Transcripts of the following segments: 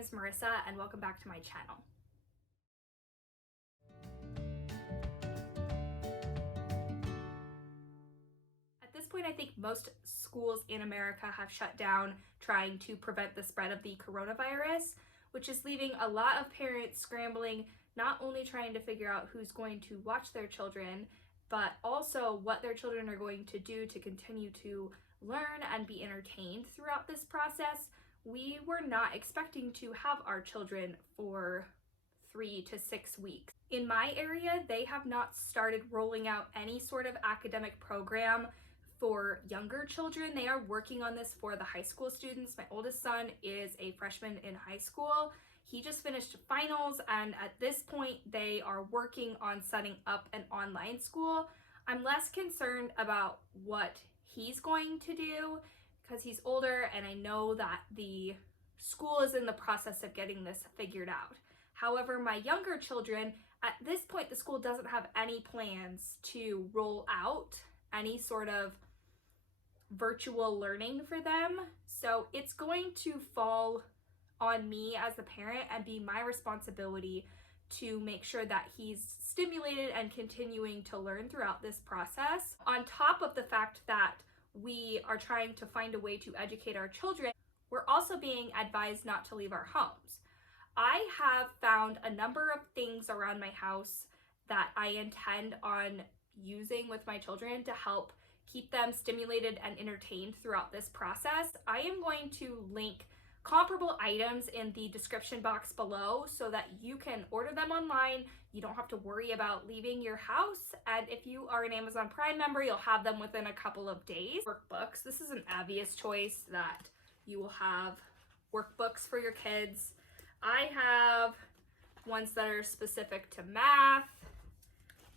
name is Marissa and welcome back to my channel. At this point, I think most schools in America have shut down trying to prevent the spread of the coronavirus, which is leaving a lot of parents scrambling, not only trying to figure out who's going to watch their children, but also what their children are going to do to continue to learn and be entertained throughout this process. We were not expecting to have our children for 3 to 6 weeks. In my area, they have not started rolling out any sort of academic program for younger children. They are working on this for the high school students. My oldest son is a freshman in high school. He just finished finals, and at this point they are working on setting up an online school. I'm less concerned about what he's going to do because he's older, and I know that the school is in the process of getting this figured out. However, my younger children, at this point, the school doesn't have any plans to roll out any sort of virtual learning for them. So it's going to fall on me as a parent and be my responsibility to make sure that he's stimulated and continuing to learn throughout this process. On top of the fact that we are trying to find a way to educate our children, we're also being advised not to leave our homes. I have found a number of things around my house that I intend on using with my children to help keep them stimulated and entertained throughout this process. I am going to link comparable items in the description box below so that you can order them online. You don't have to worry about leaving your house, and if you are an Amazon Prime member, you'll have them within a couple of days. Workbooks. This is an obvious choice that you will have workbooks for your kids. I have ones that are specific to math.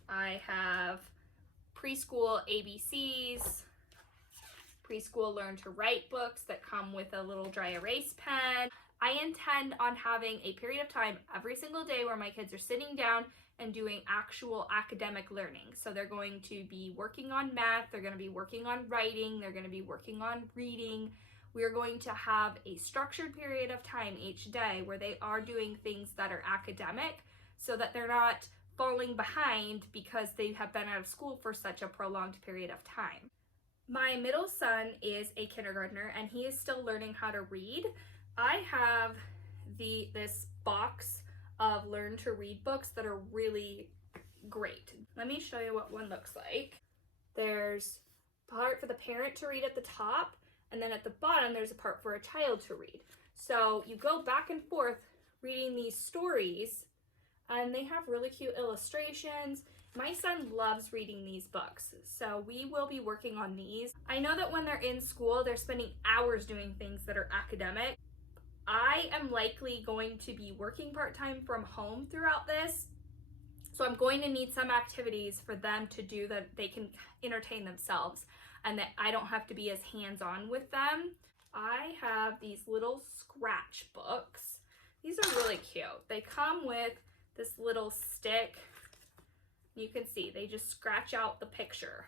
I have preschool ABCs, preschool learn to write books that come with a little dry erase pen. I intend on having a period of time every single day where my kids are sitting down and doing actual academic learning. So they're going to be working on math, they're going to be working on writing, they're going to be working on reading. We are going to have a structured period of time each day where they are doing things that are academic so that they're not falling behind because they have been out of school for such a prolonged period of time. My middle son is a kindergartner and he is still learning how to read. I have this box of learn to read books that are really great. Let me show you what one looks like. There's a part for the parent to read at the top, and then at the bottom there's a part for a child to read. So you go back and forth reading these stories, and they have really cute illustrations. My son loves reading these books, so we will be working on these. I know that when they're in school, they're spending hours doing things that are academic. I am likely going to be working part-time from home throughout this, so I'm going to need some activities for them to do that they can entertain themselves and that I don't have to be as hands-on with them. I have these little scratch books. These are really cute. They come with this little stick. You can see they just scratch out the picture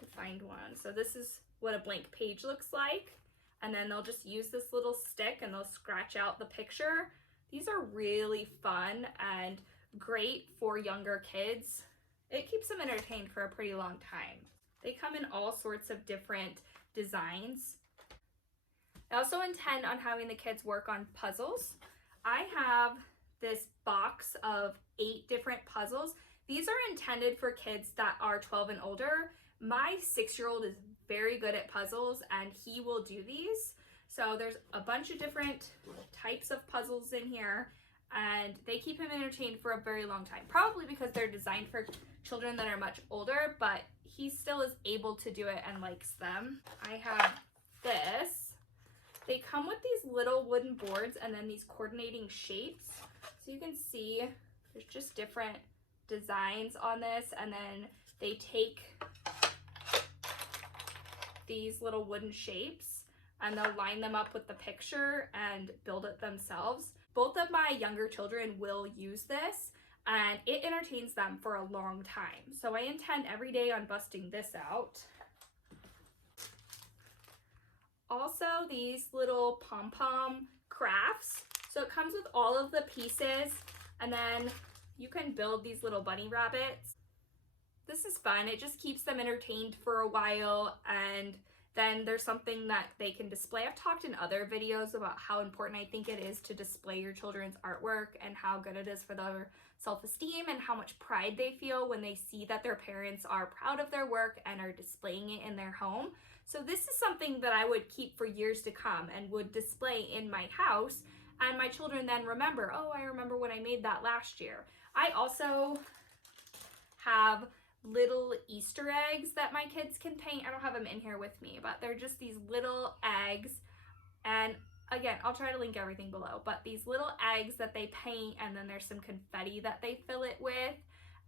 to find one. So this is what a blank page looks like, and then they'll just use this little stick and they'll scratch out the picture. These are really fun and great for younger kids. It keeps them entertained for a pretty long time. They come in all sorts of different designs. I also intend on having the kids work on puzzles. I have this box of 8 different puzzles. These are intended for kids that are 12 and older. My 6-year-old is very good at puzzles and he will do these. So there's a bunch of different types of puzzles in here, and they keep him entertained for a very long time, probably because they're designed for children that are much older, but he still is able to do it and likes them. I have this. They come with these little wooden boards and then these coordinating shapes. So you can see there's just different designs on this, and then they take these little wooden shapes and they'll line them up with the picture and build it themselves. Both of my younger children will use this and it entertains them for a long time. So I intend every day on busting this out. Also, these little pom-pom crafts. So So it comes with all of the pieces, and then you can build these little bunny rabbits. This is fun. It just keeps them entertained for a while, and then there's something that they can display. I've talked in other videos about how important I think it is to display your children's artwork and how good it is for their self-esteem and how much pride they feel when they see that their parents are proud of their work and are displaying it in their home. So this is something that I would keep for years to come and would display in my house, and my children then remember, oh, I remember when I made that last year. I also have little Easter eggs that my kids can paint. I don't have them in here with me, but they're just these little eggs. And again, I'll try to link everything below, but these little eggs that they paint, and then there's some confetti that they fill it with.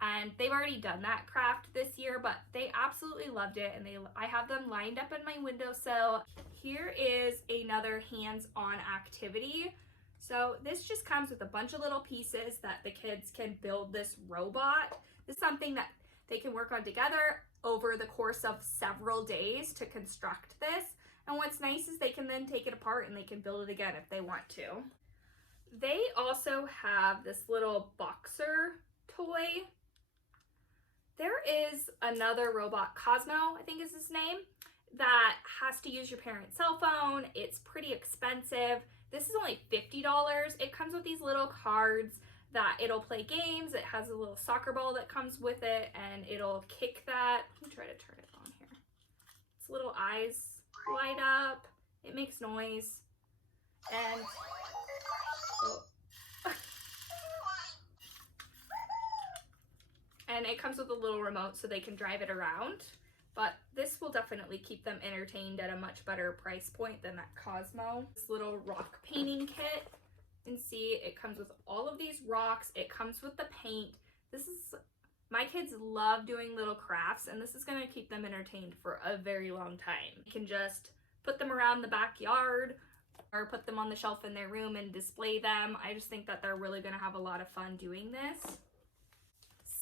And they've already done that craft this year, but they absolutely loved it, and I have them lined up in my windowsill. Here is another hands-on activity. So this just comes with a bunch of little pieces that the kids can build this robot. This is something that they can work on together over the course of several days to construct this. And what's nice is they can then take it apart and they can build it again if they want to. They also have this little boxer toy. There is another robot, Cosmo, I think is his name, that has to use your parent's cell phone. It's pretty expensive. This is only $50. It comes with these little cards that it'll play games. It has a little soccer ball that comes with it, and it'll kick that. Let me try to turn it on here. Its little eyes light up. It makes noise. And oh. And it comes with a little remote so they can drive it around. But this will definitely keep them entertained at a much better price point than that Cosmo. This little rock painting kit. And see, it comes with all of these rocks. It comes with the paint. My kids love doing little crafts, and this is going to keep them entertained for a very long time. You can just put them around the backyard or put them on the shelf in their room and display them. I just think that they're really going to have a lot of fun doing this.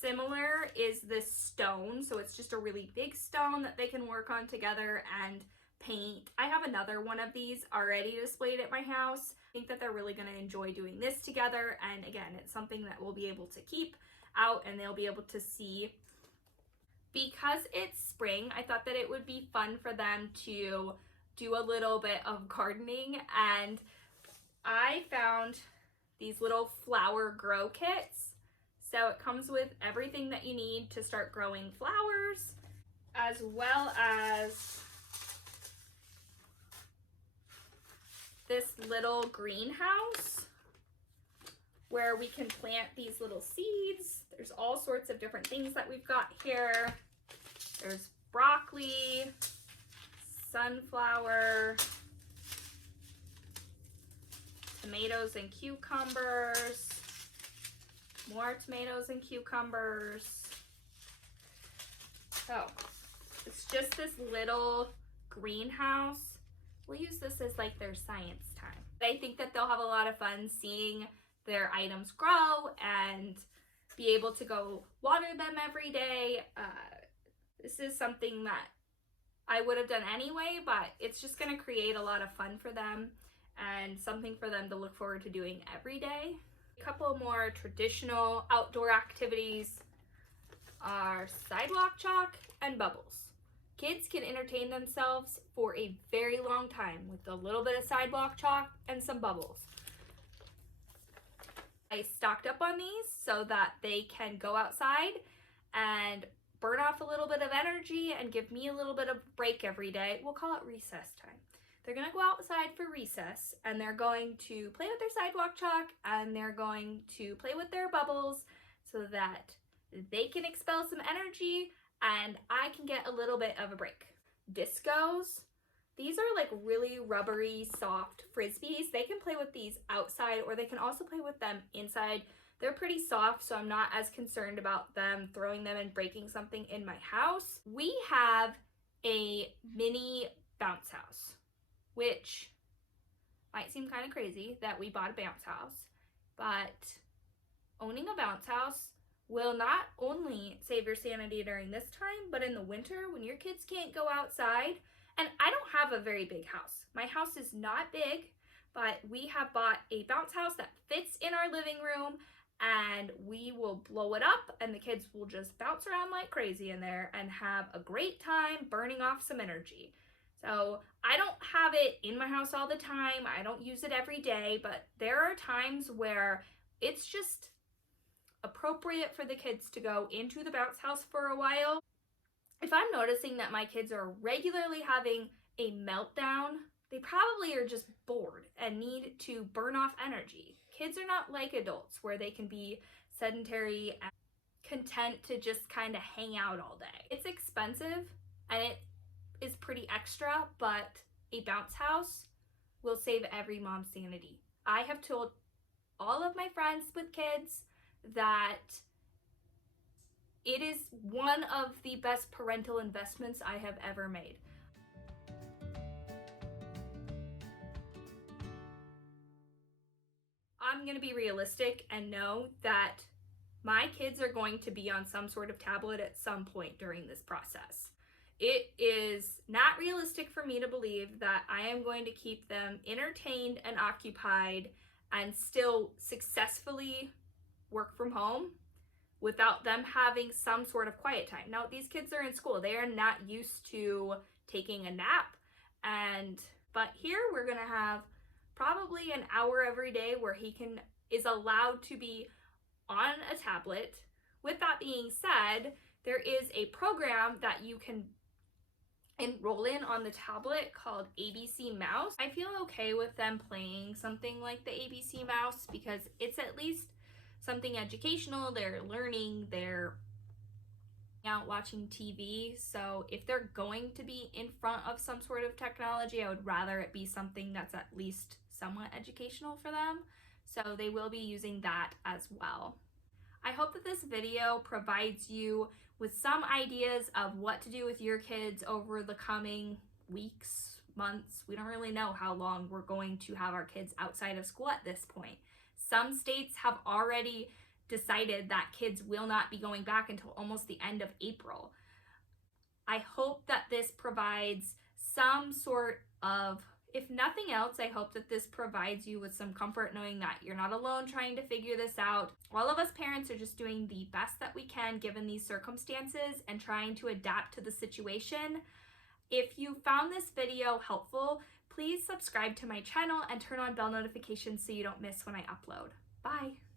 Similar is this stone. So it's just a really big stone that they can work on together and paint. I have another one of these already displayed at my house. I think that they're really going to enjoy doing this together, and again, it's something that we'll be able to keep out and they'll be able to see. Because it's spring, I thought that it would be fun for them to do a little bit of gardening, and I found these little flower grow kits. So it comes with everything that you need to start growing flowers, as well as this little greenhouse where we can plant these little seeds. There's all sorts of different things that we've got here. There's broccoli, sunflower, tomatoes and cucumbers, more tomatoes and cucumbers. So it's just this little greenhouse. We'll use this as like their science time. I think that they'll have a lot of fun seeing their items grow and be able to go water them every day. This is something that I would have done anyway, but it's just going to create a lot of fun for them and something for them to look forward to doing every day. A couple more traditional outdoor activities are sidewalk chalk and bubbles. Kids can entertain themselves for a very long time with a little bit of sidewalk chalk and some bubbles. I stocked up on these so that they can go outside and burn off a little bit of energy and give me a little bit of break every day. We'll call it recess time. They're going to go outside for recess, and they're going to play with their sidewalk chalk, and they're going to play with their bubbles so that they can expel some energy and I can get a little bit of a break. Discos. These are like really rubbery, soft frisbees. They can play with these outside, or they can also play with them inside. They're pretty soft, so I'm not as concerned about them throwing them and breaking something in my house. We have a mini bounce house, which might seem kind of crazy that we bought a bounce house, but owning a bounce house will not only save your sanity during this time, but in the winter when your kids can't go outside. And I don't have a very big house. My house is not big, but we have bought a bounce house that fits in our living room, and we will blow it up and the kids will just bounce around like crazy in there and have a great time burning off some energy. So I don't have it in my house all the time. I don't use it every day, but there are times where it's just appropriate for the kids to go into the bounce house for a while. If I'm noticing that my kids are regularly having a meltdown, they probably are just bored and need to burn off energy. Kids are not like adults where they can be sedentary and content to just kind of hang out all day. It's expensive and it is pretty extra, but a bounce house will save every mom's sanity. I have told all of my friends with kids that it is one of the best parental investments I have ever made. I'm going to be realistic and know that my kids are going to be on some sort of tablet at some point during this process. It is not realistic for me to believe that I am going to keep them entertained and occupied and still successfully work from home without them having some sort of quiet time. Now, these kids are in school. They are not used to taking a nap, but here we're going to have probably an hour every day where he is allowed to be on a tablet. With that being said, there is a program that you can enroll in on the tablet called ABC Mouse. I feel okay with them playing something like the ABC Mouse because it's at least something educational. They're learning, they're out watching TV. So if they're going to be in front of some sort of technology, I would rather it be something that's at least somewhat educational for them. So they will be using that as well. I hope that this video provides you with some ideas of what to do with your kids over the coming weeks, months. We don't really know how long we're going to have our kids outside of school at this point. Some states have already decided that kids will not be going back until almost the end of April. I hope that this provides some sort of, if nothing else, I hope that this provides you with some comfort knowing that you're not alone trying to figure this out. All of us parents are just doing the best that we can given these circumstances and trying to adapt to the situation. If you found this video helpful, please subscribe to my channel and turn on bell notifications so you don't miss when I upload. Bye!